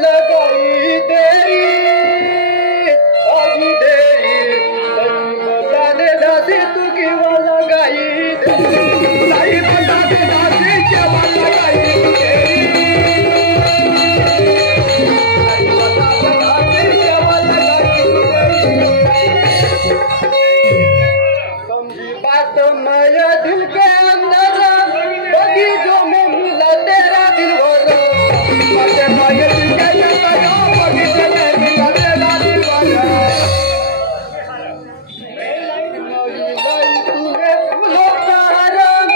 लगाई तेरी आज तेरी बता दे दासी तू क्यों लगाई तेरी बता दे दासी क्यों लगाई तेरी बता दे दासी क्यों लगाई समझी बात मेरे दिल के अंदर बगीचों में मिला तेरा दिल भर मेरे दिल के अंदर बगीचे में मिला तेरा दिल भर तूने फूलों का रंग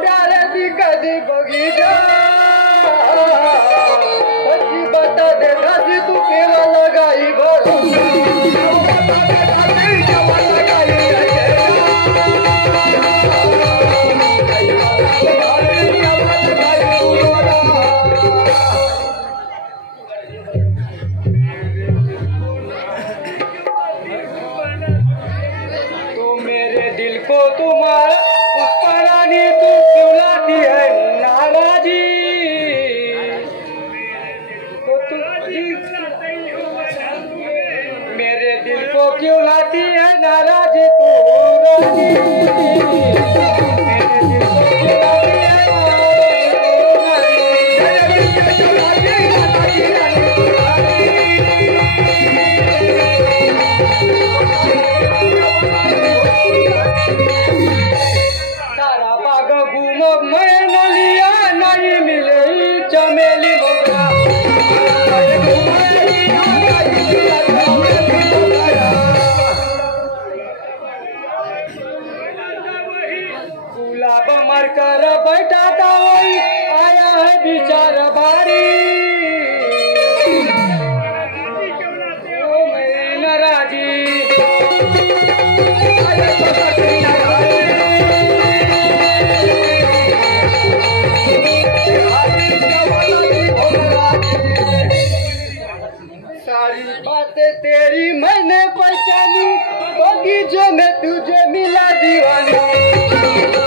प्यारे दिखा बगीचा सच्ची बता दे दादी तू केवल लगाई भर तुम्हारा पुष्परानी तू क्यों लाती है नाराजी मेरे दिल को क्यों लाती है नाराजी तू रानी मेरे दिल को क्यों लाती है सारा बाग घूमो मैं न लिया नहीं मिले चमेली मोगरा गुलाब मर कर बैठा था वही आया है बिचार भारी नाराजी सारी बातें तेरी मैंने पहचानी बगीचे में तुझे मिला दीवानी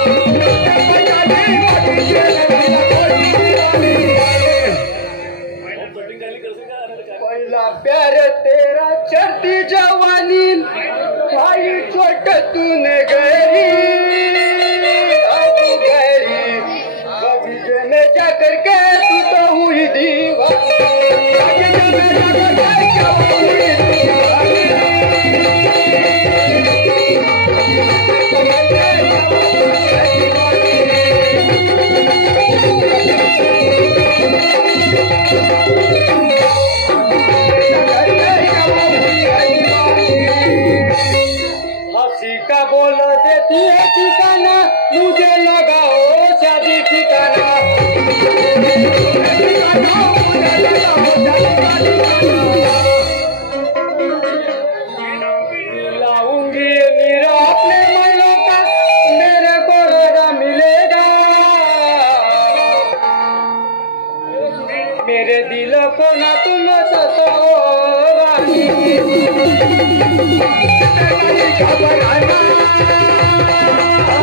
पहला प्यार तेरा चढ़ती जवानी भाई छोट तूने गहरी अब गहरी बगीचे में जाकर के तू तो हुई दीवानी हंसी का बोल देती है ठिकाना मुझे लगाओ शादी ठिकाना लाऊंगी मेरा अपने मनों का मेरे को रोजा मिलेगा मेरे दिल को ना तुम सतोरा